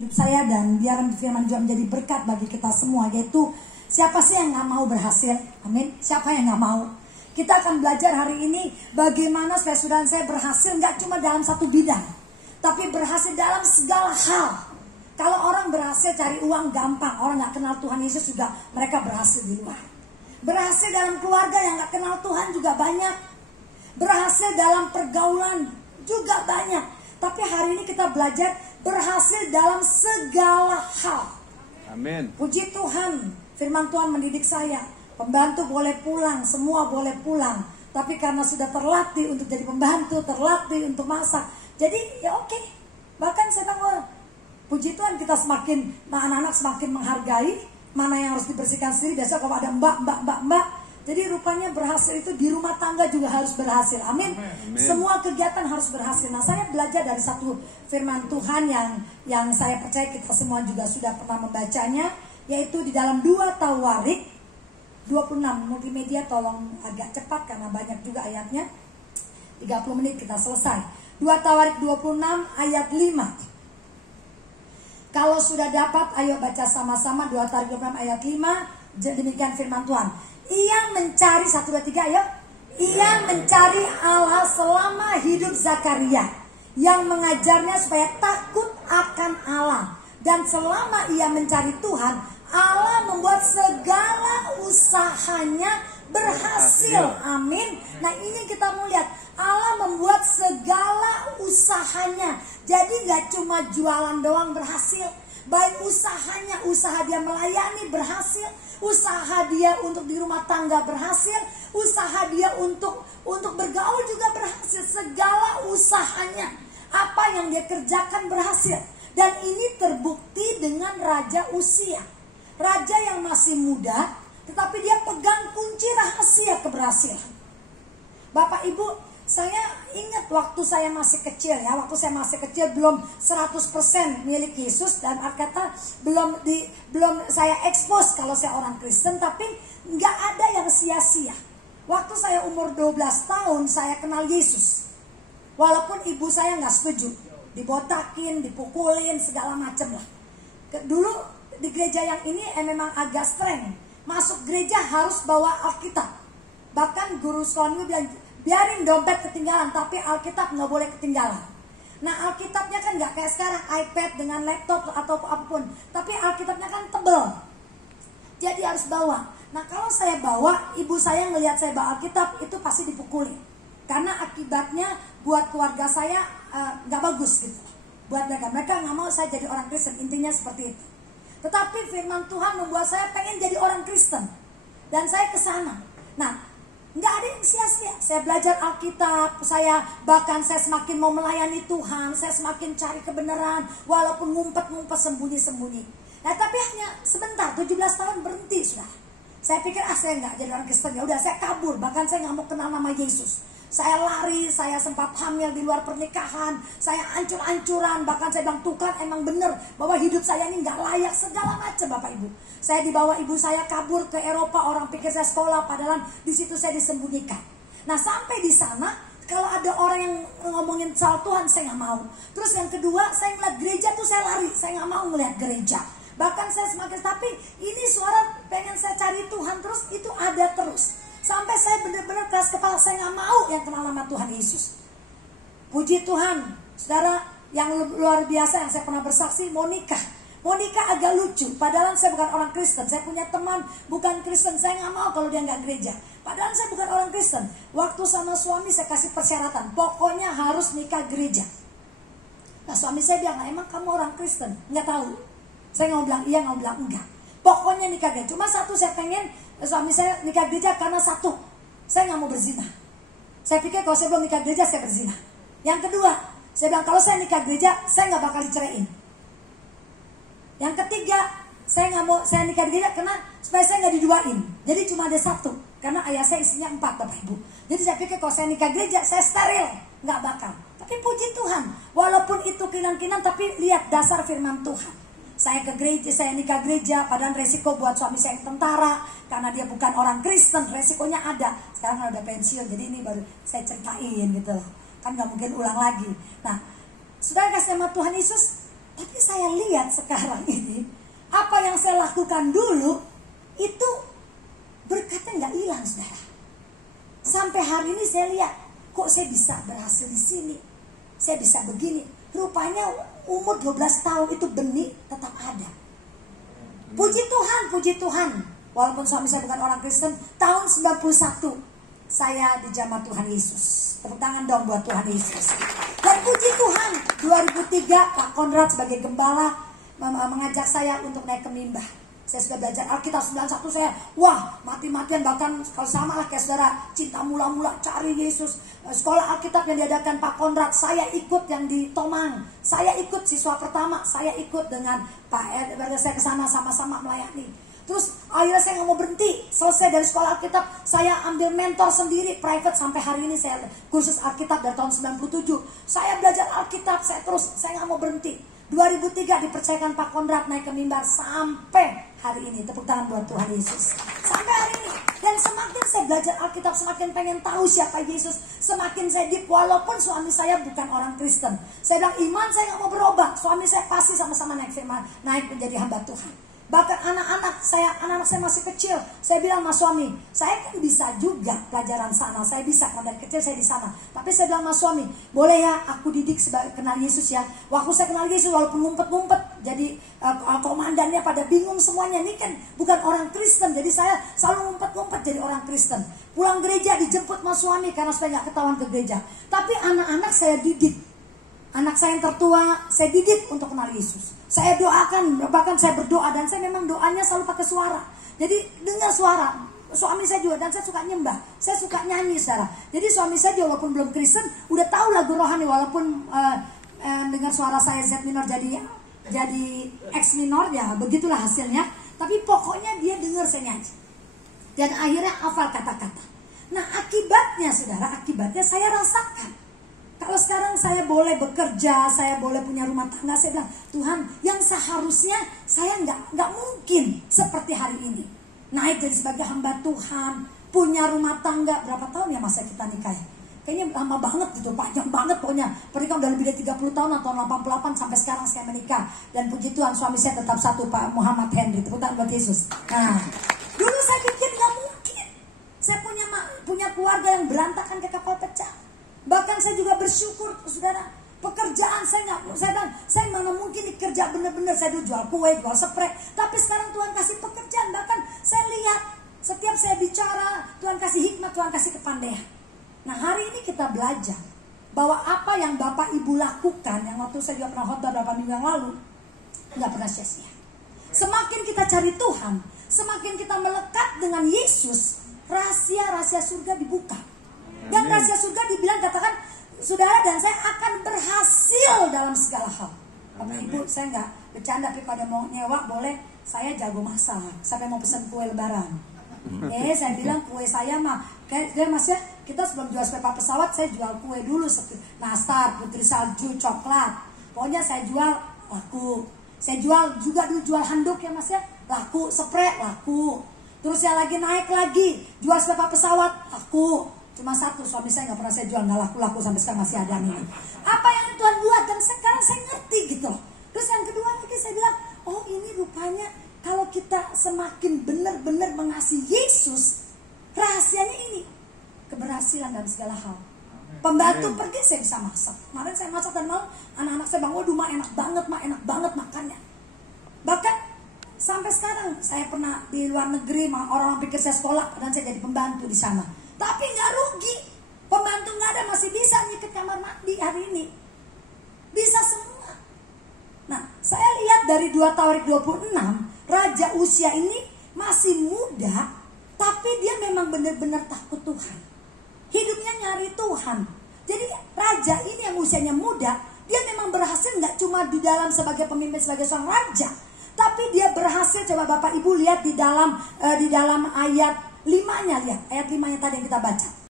hidup saya, dan biar firman juga menjadi berkat bagi kita semua, yaitu siapa sih yang gak mau berhasil? Amin. Siapa yang gak mau? Kita akan belajar hari ini bagaimana saudara saya berhasil gak cuma dalam satu bidang, tapi berhasil dalam segala hal. Kalau orang berhasil cari uang gampang, orang gak kenal Tuhan Yesus juga mereka berhasil di luar. Berhasil dalam keluarga yang gak kenal Tuhan juga banyak. Berhasil dalam pergaulan juga banyak. Tapi hari ini kita belajar berhasil dalam segala hal. Amin. Puji Tuhan, firman Tuhan mendidik saya. Pembantu boleh pulang, semua boleh pulang. Tapi karena sudah terlatih untuk jadi pembantu, terlatih untuk masak, jadi ya oke. Bahkan saya bilang, puji Tuhan kita semakin, anak-anak semakin menghargai mana yang harus dibersihkan sendiri. Biasa kalau ada mbak. Jadi rupanya berhasil itu di rumah tangga juga harus berhasil. Amin. Amin. Semua kegiatan harus berhasil. Nah, saya belajar dari satu firman Tuhan yang saya percaya kita semua juga sudah pernah membacanya, yaitu di dalam 2 Tawarik 26. Multimedia tolong agak cepat karena banyak juga ayatnya. 30 menit kita selesai. 2 Tawarik 26 ayat 5. Kalau sudah dapat, ayo baca sama-sama 2 Tawarik 26 ayat 5. Demikian firman Tuhan. Ia mencari 1, 2, 3 ayo. Ia mencari Allah selama hidup Zakaria, yang mengajarnya supaya takut akan Allah. Dan selama ia mencari Tuhan, Allah membuat segala usahanya berhasil. Amin. Nah, ini kita mau lihat, Allah membuat segala usahanya. Jadi gak cuma jualan doang berhasil, baik usahanya, usaha dia melayani berhasil, usaha dia untuk di rumah tangga berhasil, usaha dia untuk bergaul juga berhasil. Segala usahanya, apa yang dia kerjakan berhasil. Dan ini terbukti dengan Raja Uzia, raja yang masih muda, tetapi dia pegang kunci rahasia keberhasilan. Bapak Ibu, saya ingat waktu saya masih kecil ya, waktu saya masih kecil belum 100% milik Yesus, dan kata belum saya expose kalau saya orang Kristen, tapi nggak ada yang sia-sia. Waktu saya umur 12 tahun saya kenal Yesus, walaupun ibu saya nggak setuju, dibotakin, dipukulin segala macem lah. Dulu di gereja yang ini memang agak streng, masuk gereja harus bawa Alkitab. Bahkan guru sekolah gue bilang, biarin dompet ketinggalan, tapi Alkitab nggak boleh ketinggalan. Nah, Alkitabnya kan nggak kayak sekarang iPad dengan laptop atau apapun, tapi Alkitabnya kan tebel, jadi harus bawa. Nah, kalau saya bawa, ibu saya ngelihat saya bawa Alkitab, itu pasti dipukulin, karena akibatnya buat keluarga saya nggak bagus gitu. Buat mereka nggak mau saya jadi orang Kristen, intinya seperti itu. Tetapi firman Tuhan membuat saya pengen jadi orang Kristen, dan saya ke sana. Nah, nggak ada yang sia-sia. Saya belajar Alkitab, saya semakin mau melayani Tuhan, saya semakin cari kebenaran, walaupun ngumpet-ngumpet, sembunyi-sembunyi. Nah, tapi hanya sebentar, 17 tahun berhenti sudah. Saya pikir saya nggak jadi orang Kristen, ya udah saya kabur, bahkan saya nggak mau kenal nama Yesus. Saya lari, saya sempat hamil di luar pernikahan, saya hancur-hancuran, bahkan saya bilang Tuhan emang bener bahwa hidup saya ini nggak layak, segala macam Bapak Ibu. Saya dibawa ibu saya kabur ke Eropa, orang pikir saya sekolah, padahal di situ saya disembunyikan. Nah, sampai di sana kalau ada orang yang ngomongin soal Tuhan, saya nggak mau. Terus yang kedua, saya ngeliat gereja tuh saya lari, saya nggak mau ngeliat gereja. Bahkan saya semakin, tapi ini suara pengen saya cari Tuhan terus, itu ada terus. Sampai saya benar-benar keras kepala, saya nggak mau yang kenal nama Tuhan Yesus. Puji Tuhan, saudara, yang luar biasa yang saya pernah bersaksi, Monica agak lucu, padahal saya bukan orang Kristen. Saya punya teman bukan Kristen, saya nggak mau kalau dia nggak gereja, padahal saya bukan orang Kristen. Waktu sama suami saya kasih persyaratan, pokoknya harus nikah gereja. Nah, suami saya bilang, emang kamu orang Kristen? Nggak tahu. Saya nggak bilang iya, nggak bilang enggak. Pokoknya nikah gereja. Cuma satu, saya pengen suami saya nikah gereja karena satu, saya nggak mau berzina. Saya pikir kalau saya belum nikah gereja saya berzina. Yang kedua, saya bilang kalau saya nikah gereja saya nggak bakal diceraiin. Yang ketiga, saya nggak mau saya nikah gereja karena supaya saya nggak diduain. Jadi cuma ada satu, karena ayah saya istrinya 4 Bapak Ibu. Jadi saya pikir kalau saya nikah gereja saya steril, nggak bakal. Tapi puji Tuhan, walaupun itu kinan-kinan, tapi lihat dasar firman Tuhan. Saya ke gereja, saya nikah gereja, padahal resiko buat suami saya yang tentara, karena dia bukan orang Kristen, resikonya ada. Sekarang kan udah pensiun, jadi ini baru saya ceritain gitu loh. Kan gak mungkin ulang lagi. Nah, saudara kasih nama Tuhan Yesus, Tapi saya lihat sekarang ini, apa yang saya lakukan dulu, itu berkatnya nggak hilang, saudara. Sampai hari ini saya lihat, kok saya bisa berhasil di sini, saya bisa begini. Rupanya umur 12 tahun itu benih tetap ada. Puji Tuhan, puji Tuhan. Walaupun suami saya bukan orang Kristen, tahun 91 saya dijamah Tuhan Yesus. Tepuk tangan dong buat Tuhan Yesus. Dan puji Tuhan, 2003 Pak Konrad sebagai gembala mengajak saya untuk naik ke mimbar. Saya sudah belajar Alkitab 91, saya wah mati-matian, bahkan kalau sama lah kayak saudara, cinta mula-mula cari Yesus. Sekolah Alkitab yang diadakan Pak Konrad, saya ikut yang di Tomang. Saya ikut siswa pertama, saya ikut dengan Pak Ed, saya ke sana sama-sama melayani. Terus akhirnya saya nggak mau berhenti. Selesai dari sekolah Alkitab, saya ambil mentor sendiri private sampai hari ini. Saya kursus Alkitab dari tahun 97. Saya belajar Alkitab, saya nggak mau berhenti. 2003 dipercayakan Pak Konrad naik ke mimbar sampai hari ini. Tepuk tangan buat Tuhan Yesus. Sampai hari ini. Dan semakin saya belajar Alkitab, semakin pengen tahu siapa Yesus, semakin saya deep. Walaupun suami saya bukan orang Kristen, saya bilang iman saya nggak mau berubah. Suami saya pasti sama-sama naik firman, naik menjadi hamba Tuhan. Bahkan anak-anak saya masih kecil. Saya bilang sama suami, saya kan bisa juga pelajaran sana. Saya bisa, kalau dari kecil saya di sana. Tapi saya bilang sama suami, boleh ya aku didik sebagai kenal Yesus ya. Waktu saya kenal Yesus walaupun ngumpet-ngumpet, jadi komandannya pada bingung semuanya. Ini kan bukan orang Kristen, jadi saya selalu ngumpet-ngumpet jadi orang Kristen. Pulang gereja dijemput sama suami karena supaya gak ketahuan ke gereja. Tapi anak-anak saya didik. Anak saya yang tertua, saya didik untuk kenal Yesus. Saya doakan, bahkan saya berdoa, dan saya memang doanya selalu pakai suara. Jadi dengar suara, suami saya juga, dan saya suka nyembah, saya suka nyanyi, saudara. Jadi suami saya juga walaupun belum Kristen, udah tahu lagu rohani, walaupun dengar suara saya Z minor jadi X minor, ya begitulah hasilnya. Tapi pokoknya dia dengar saya nyanyi. Dan akhirnya hafal kata-kata. Nah akibatnya, saudara, akibatnya saya rasakan. Kalau sekarang saya boleh bekerja, saya boleh punya rumah tangga, saya bilang, Tuhan, yang seharusnya saya nggak mungkin seperti hari ini. Naik jadi sebagai hamba Tuhan, punya rumah tangga, berapa tahun ya masa kita nikah ya? Kayaknya lama banget gitu, panjang banget pokoknya. Pernikahan udah lebih dari 30 tahun, atau 88 sampai sekarang saya menikah. Dan puji Tuhan suami saya tetap satu, Pak Muhammad Henry. Tepuk tangan buat Yesus. Nah, dulu saya pikir nggak mungkin. Saya punya keluarga yang berantakan kayak kapal pecah. Bahkan saya juga bersyukur, saudara, pekerjaan saya bilang, saya mana mungkin kerja bener-bener, saya dulu jual kue, jual spray, tapi sekarang Tuhan kasih pekerjaan. Bahkan saya lihat, setiap saya bicara, Tuhan kasih hikmat, Tuhan kasih kepandaian. Nah hari ini kita belajar, bahwa apa yang Bapak Ibu lakukan, yang waktu saya juga pernah khotbah beberapa minggu yang lalu, gak pernah sia-sia. Semakin kita cari Tuhan, semakin kita melekat dengan Yesus, rahasia-rahasia surga dibuka. Dan rahasia surga dibilang, katakan, saudara dan saya akan berhasil dalam segala hal. Bapak Ibu, saya nggak bercanda, tapi kalau ada mau nyewa boleh, saya jago masak. Sampai mau pesan kue lebaran. Saya bilang kue saya mah, kayak mas ya, kita sebelum jual spare part pesawat, saya jual kue dulu, nastar, putri salju, coklat. Pokoknya saya jual laku. Saya jual juga dulu, jual handuk ya mas ya, laku, spray laku. Terus saya lagi naik lagi, jual spare part pesawat laku. Cuma satu, suami saya nggak pernah saya jual, nggak laku-laku sampai sekarang masih ada nih. Apa yang Tuhan buat, dan sekarang saya ngerti gitu. Terus yang kedua lagi saya bilang, oh ini rupanya kalau kita semakin benar-benar mengasihi Yesus, rahasianya ini keberhasilan dalam segala hal. Pembantu pergi saya bisa masak. Kemarin saya masak dan malam anak-anak saya bilang, waduh enak banget makannya. Bahkan sampai sekarang saya pernah di luar negeri, orang pikir saya sekolah, dan saya jadi pembantu di sana. Tapi nggak rugi, pembantu nggak ada masih bisa nyikat kamar mandi hari ini, bisa semua. Nah, saya lihat dari 2 Tawarik 26, raja usia ini masih muda, tapi dia memang benar-benar takut Tuhan. Hidupnya nyari Tuhan. Jadi raja ini yang usianya muda, dia memang berhasil nggak cuma di dalam sebagai pemimpin, sebagai seorang raja, tapi dia berhasil. Coba Bapak Ibu lihat di dalam ayat 5-nya, lihat ayat 5-nya tadi yang kita baca.